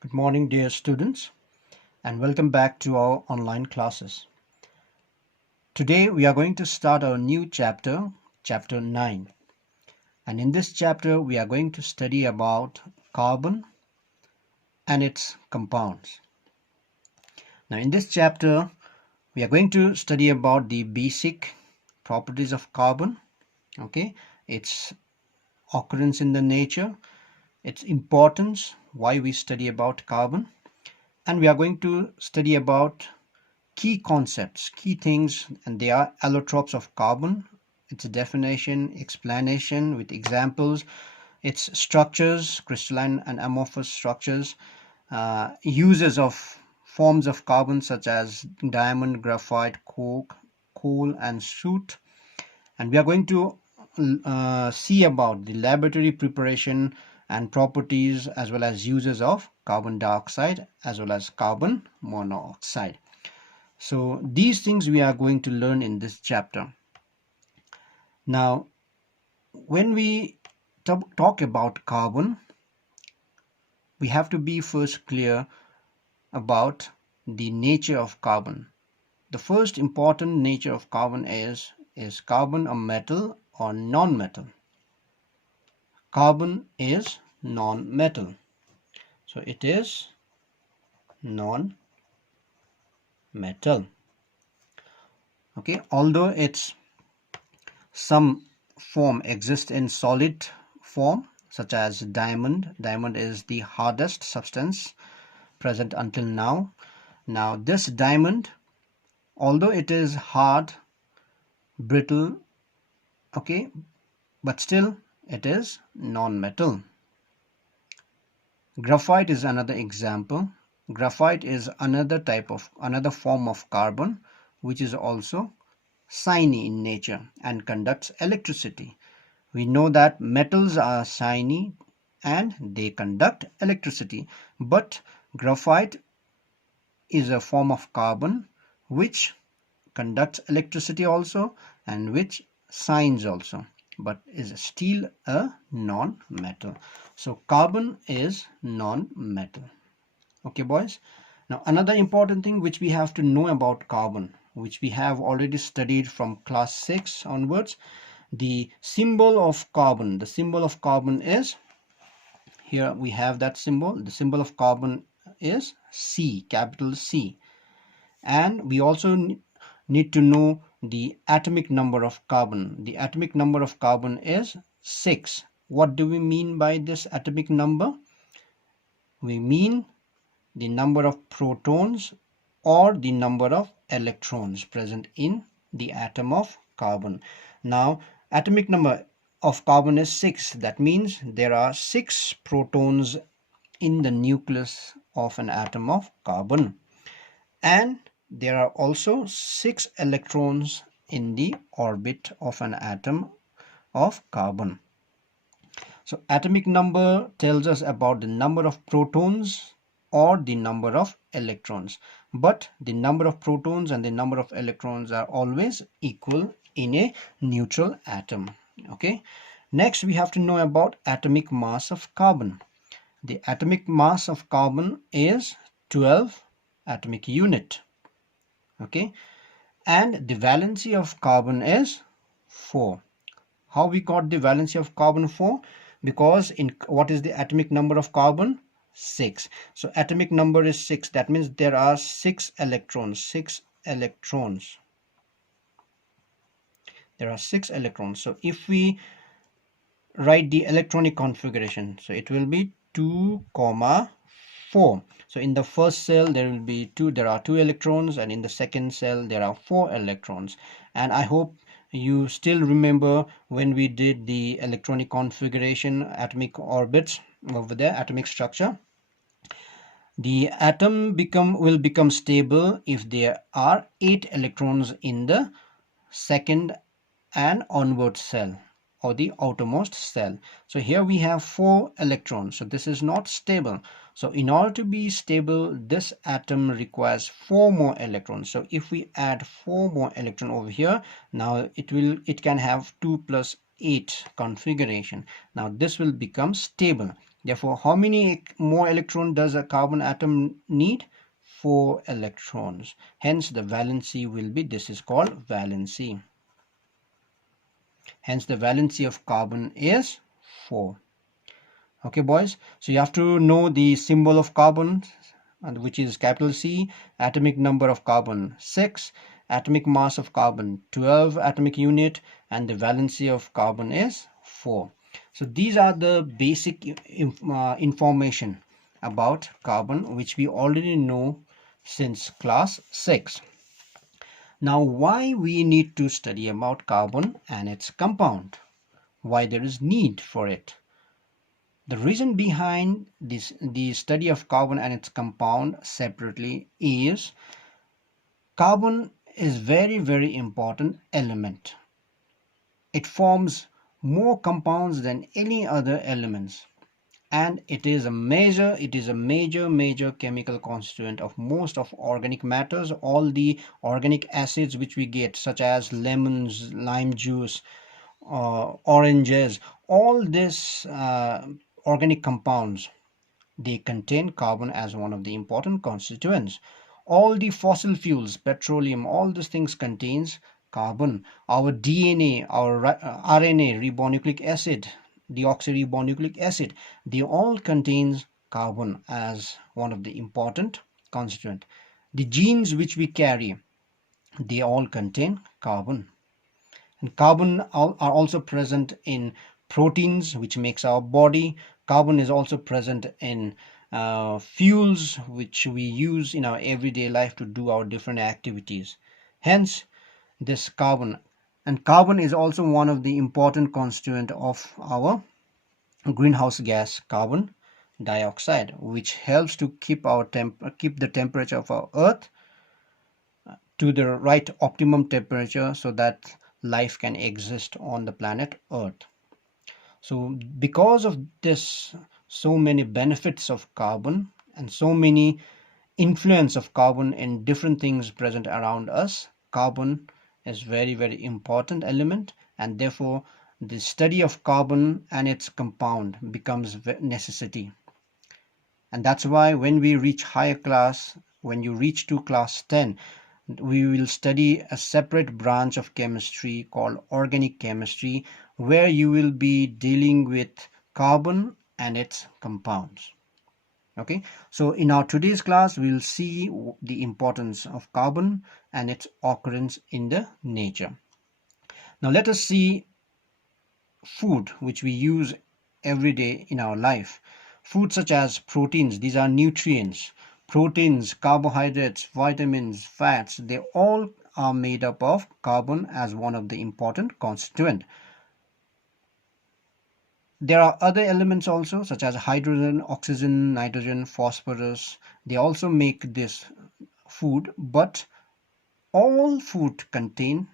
Good morning, dear students, and welcome back to our online classes. Today, we are going to start our new chapter, chapter 9. And in this chapter, we are going to study about carbon and its compounds. Now, in this chapter, we are going to study about the basic properties of carbon, okay, its occurrence in the nature, its importance, why we study about carbon, and we are going to study about key concepts, key things, and they are allotropes of carbon, its definition, explanation with examples, its structures, crystalline and amorphous structures, uses of forms of carbon such as diamond, graphite, coke, coal, and soot. And we are going to see about the laboratory preparation and properties as well as uses of carbon dioxide as well as carbon monoxide. So these things we are going to learn in this chapter. Now, when we talk about carbon, we have to be first clear about the nature of carbon. The first important nature of carbon is carbon a metal or non-metal? Carbon is non-metal. So it is non-metal. Okay, although its some form exists in solid form such as diamond. Diamond is the hardest substance present until now. Now this diamond, although it is hard, brittle, okay, but still it is non-metal. Graphite is another example. Graphite is another form of carbon which is also shiny in nature and conducts electricity. We know that metals are shiny and they conduct electricity, but graphite is a form of carbon which conducts electricity also and which shines also, but is still a non-metal. So carbon is non-metal. Okay, boys. Now another important thing which we have to know about carbon, which we have already studied from class 6 onwards, the symbol of carbon. The symbol of carbon is, here we have that symbol. The symbol of carbon is C, capital C. And we also need to know the atomic number of carbon. The atomic number of carbon is 6. What do we mean by this atomic number? We mean the number of protons or the number of electrons present in the atom of carbon. Now, atomic number of carbon is 6. That means there are 6 protons in the nucleus of an atom of carbon. And there are also 6 electrons in the orbit of an atom of carbon. So atomic number tells us about the number of protons or the number of electrons, but the number of protons and the number of electrons are always equal in a neutral atom. Okay, next we have to know about atomic mass of carbon. The atomic mass of carbon is 12 atomic unit. Okay, and the valency of carbon is 4. How we got the valency of carbon 4? Because in what is the atomic number of carbon? 6. So atomic number is 6. That means there are 6 electrons. 6 electrons. There are 6 electrons. So if we write the electronic configuration, so it will be 2, 4. So in the first cell there are 2 electrons, and in the second cell there are 4 electrons. And I hope you still remember when we did the electronic configuration, atomic orbits over there, atomic structure. The atom will become stable if there are 8 electrons in the second and onward cell or the outermost cell. So here we have 4 electrons, so this is not stable. So in order to be stable, this atom requires 4 more electrons. So if we add 4 more electrons over here, now it can have 2 plus 8 configuration. Now this will become stable. Therefore, how many more electrons does a carbon atom need? 4 electrons. Hence, the valency will be, this is called valency. Hence, the valency of carbon is 4. Okay, boys. So you have to know the symbol of carbon, and which is capital C, atomic number of carbon 6, atomic mass of carbon 12 atomic unit, and the valency of carbon is 4. So these are the basic information about carbon, which we already know since class 6. Now, why we need to study about carbon and its compound? Why there is need for it? The reason behind the study of carbon and its compound separately is carbon is very important element. It forms more compounds than any other elements, and it is a major chemical constituent of most of organic matters. All the organic acids which we get, such as lemons, lime juice, oranges, all this organic compounds, they contain carbon as one of the important constituents. All the fossil fuels, petroleum, all these things contains carbon. Our DNA, our RNA, ribonucleic acid, deoxyribonucleic acid, they all contains carbon as one of the important constituent. The genes which we carry, they all contain carbon. And carbon are also present in proteins, which makes our body. Carbon is also present in fuels which we use in our everyday life to do our different activities. Hence, this carbon. And carbon is also one of the important constituent of our greenhouse gas, carbon dioxide, which helps to keep the temperature of our earth to the right optimum temperature, so that life can exist on the planet earth. So because of this, so many benefits of carbon and so many influence of carbon in different things present around us, carbon is very important element, and therefore the study of carbon and its compound becomes necessity. And that's why when we reach higher class, when you reach to class 10, we will study a separate branch of chemistry called organic chemistry, where you will be dealing with carbon and its compounds. Okay, so in our today's class, we will see the importance of carbon and its occurrence in the nature. Now let us see food which we use every day in our life. Food such as proteins, these are nutrients. Proteins, carbohydrates, vitamins, fats, they all are made up of carbon as one of the important constituent. There are other elements also, such as hydrogen, oxygen, nitrogen, phosphorus. They also make this food, but all food contain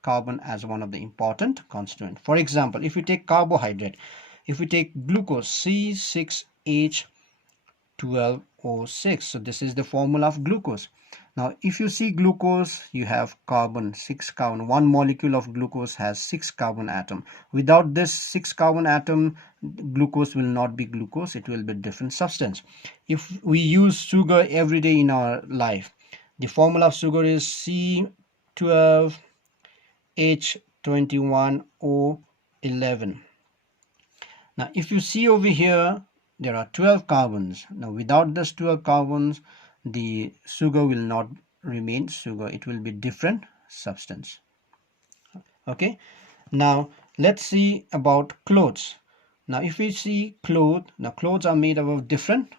carbon as one of the important constituent. For example, if we take carbohydrate, if we take glucose, C6H12O6, so this is the formula of glucose. Now if you see glucose, you have carbon, 6 carbon. One molecule of glucose has 6 carbon atom. Without this 6 carbon atom, glucose will not be glucose, it will be different substance. If we use sugar every day in our life, the formula of sugar is C12H21O11. Now if you see over here, there are 12 carbons. Now without this 12 carbons, the sugar will not remain sugar, it will be different substance. Okay, now let's see about clothes. Now if we see clothes, now clothes are made up of different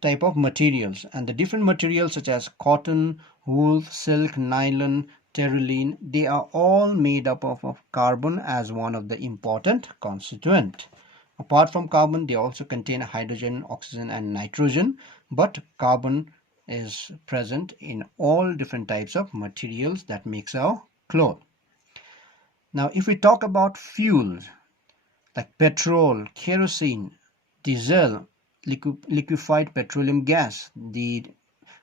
type of materials, and the different materials such as cotton, wool, silk, nylon, terylene, they are all made up of carbon as one of the important constituent. Apart from carbon, they also contain hydrogen, oxygen, and nitrogen, but carbon is present in all different types of materials that makes our cloth. Now if we talk about fuels like petrol, kerosene, diesel, liquefied petroleum gas, the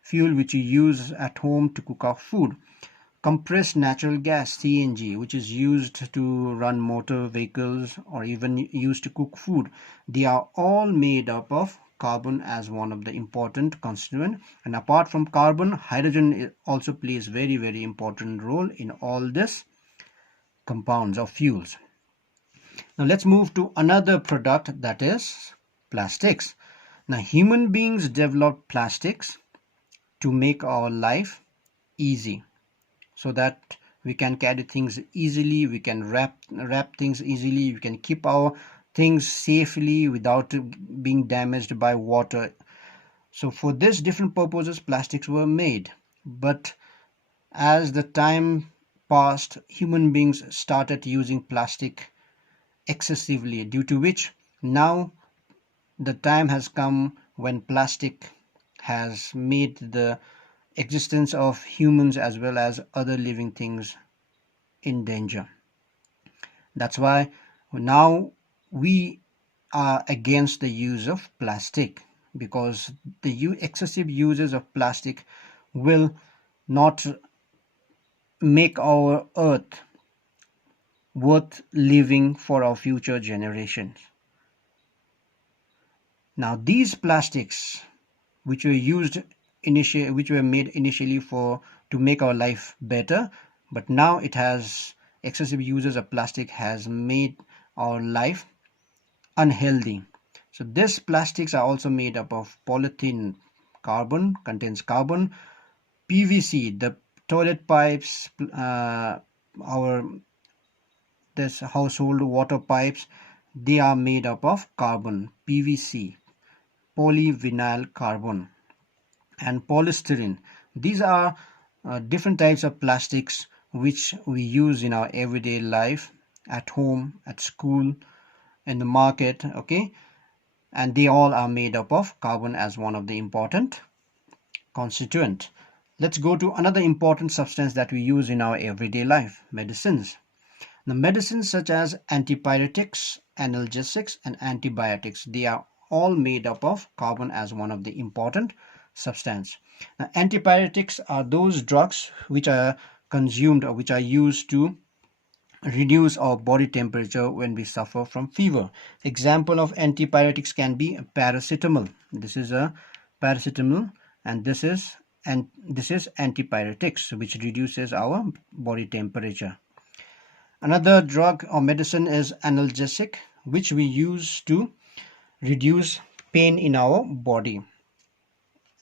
fuel which you use at home to cook our food, compressed natural gas CNG, which is used to run motor vehicles or even used to cook food, they are all made up of carbon as one of the important constituent. And apart from carbon, hydrogen also plays very important role in all this compounds or fuels. Now let's move to another product, that is plastics. Now human beings developed plastics to make our life easy, so that we can carry things easily, we can wrap things easily, we can keep our things safely without being damaged by water. So for this different purposes plastics were made. But as the time passed, human beings started using plastic excessively, due to which now the time has come when plastic has made the existence of humans as well as other living things in danger. That's why now we are against the use of plastic, because the excessive uses of plastic will not make our earth worth living for our future generations. Now these plastics which were made initially for to make our life better, but now it has excessive uses of plastic has made our life unhealthy. So these plastics are also made up of polythene, contains carbon, PVC, the toilet pipes, our this household water pipes, they are made up of carbon, PVC, polyvinyl carbon, and polystyrene. These are different types of plastics which we use in our everyday life, at home, at school, in the market, okay? And they all are made up of carbon as one of the important constituent. Let's go to another important substance that we use in our everyday life, medicines. The medicines such as antibiotics, analgesics, and antibiotics, they are all made up of carbon as one of the important substance. Now, antibiotics are those drugs which are consumed or which are used to reduce our body temperature when we suffer from fever. Example of antibiotics can be paracetamol. This is a paracetamol, and this is antibiotics, which reduces our body temperature. Another drug or medicine is analgesic, which we use to reduce pain in our body.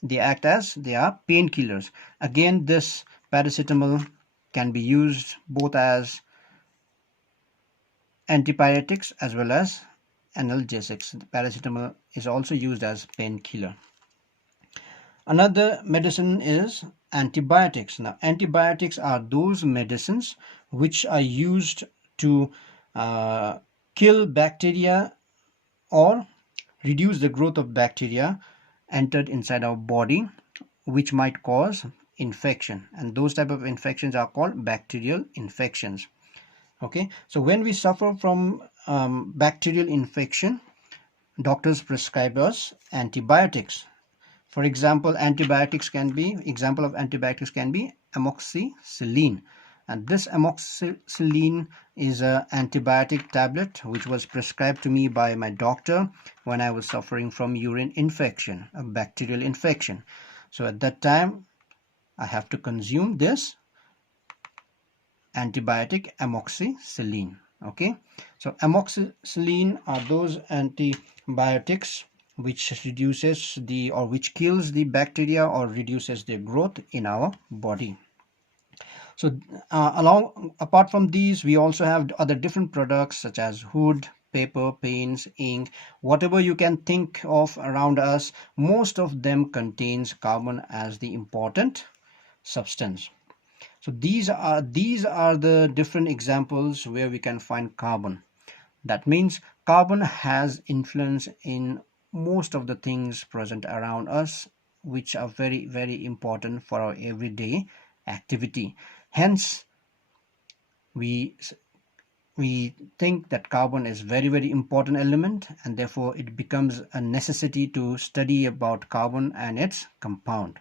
They are painkillers. Again, this paracetamol can be used both as antibiotics as well as analgesics. The paracetamol is also used as painkiller. Another medicine is antibiotics. Now, antibiotics are those medicines which are used to kill bacteria or reduce the growth of bacteria entered inside our body, which might cause infection, and those type of infections are called bacterial infections. Okay, so when we suffer from bacterial infection, doctors prescribe us antibiotics. For example, example of antibiotics can be amoxicillin, and this amoxicillin is an antibiotic tablet which was prescribed to me by my doctor when I was suffering from urine infection, a bacterial infection. So at that time I have to consume this antibiotic amoxicillin. Okay, so amoxicillin are those antibiotics which reduces which kills the bacteria or reduces their growth in our body. So apart from these, we also have other different products such as wood, paper, paints, ink, whatever you can think of around us. Most of them contains carbon as the important substance. So these are the different examples where we can find carbon. That means carbon has influence in most of the things present around us, which are very important for our everyday activity. Hence, we think that carbon is very important element, and therefore it becomes a necessity to study about carbon and its compound.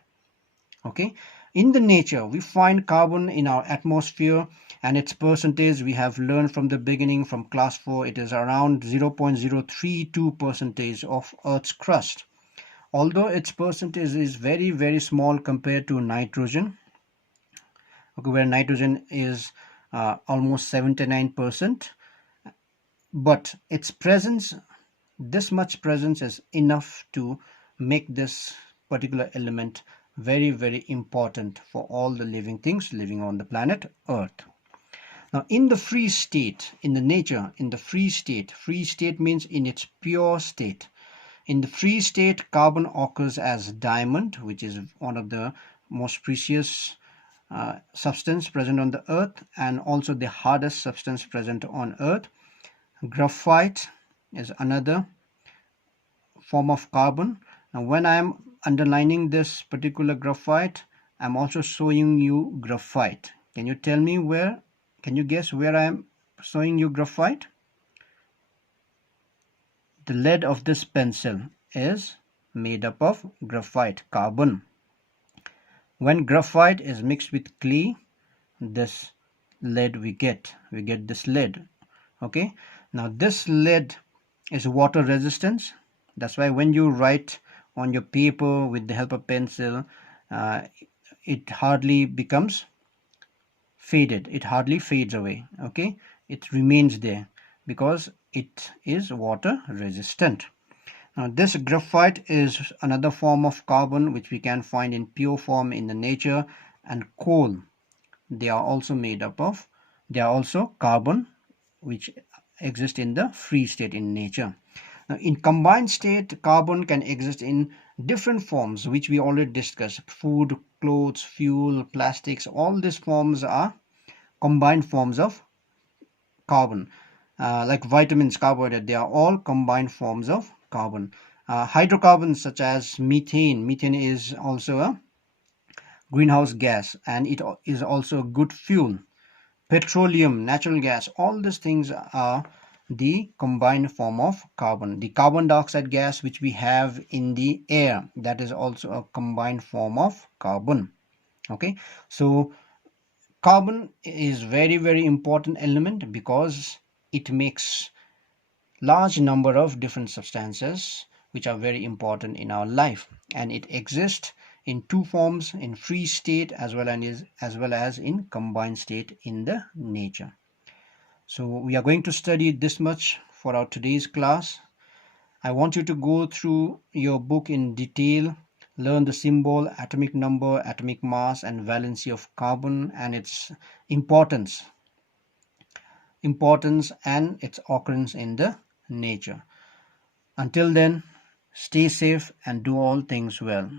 Okay, In the nature, we find carbon in our atmosphere, and its percentage we have learned from the beginning from class 4. It is around 0.032% of Earth's crust. Although its percentage is very, very small compared to nitrogen, okay, where nitrogen is almost 79%, but its presence, this much presence is enough to make this particular element very, very important for all the living things living on the planet Earth. Now, in the free state, in the nature, in the free state means in its pure state. In the free state, carbon occurs as diamond, which is one of the most precious substance present on the earth, and also the hardest substance present on earth. Graphite is another form of carbon. Now, when I am underlining this particular graphite, I'm also showing you graphite. Can you tell me where? Can you guess where I am showing you graphite? The lead of this pencil is made up of graphite, carbon. When graphite is mixed with clay, this lead we get this lead. Okay, now this lead is water resistant. That's why when you write on your paper with the help of pencil, it hardly becomes faded, it hardly fades away. Okay, it remains there because it is water resistant. Now, this graphite is another form of carbon which we can find in pure form in the nature, and coal, they are also made up of, they are also carbon which exist in the free state in nature. Now, in combined state, carbon can exist in different forms which we already discussed: food, clothes, fuel, plastics. All these forms are combined forms of carbon. Like vitamins, carbohydrate, they are all combined forms of carbon. Hydrocarbons such as methane. Methane is also a greenhouse gas, and it is also a good fuel. Petroleum, natural gas, all these things are the combined form of carbon. The carbon dioxide gas which we have in the air, that is also a combined form of carbon. Okay, so carbon is very, very important element because it makes large number of different substances which are very important in our life, and it exists in two forms: in free state as well as in combined state in the nature. So we are going to study this much for our today's class. I want you to go through your book in detail, learn the symbol, atomic number, atomic mass, and valency of carbon, and its importance and its occurrence in the nature. Until then, stay safe and do all things well.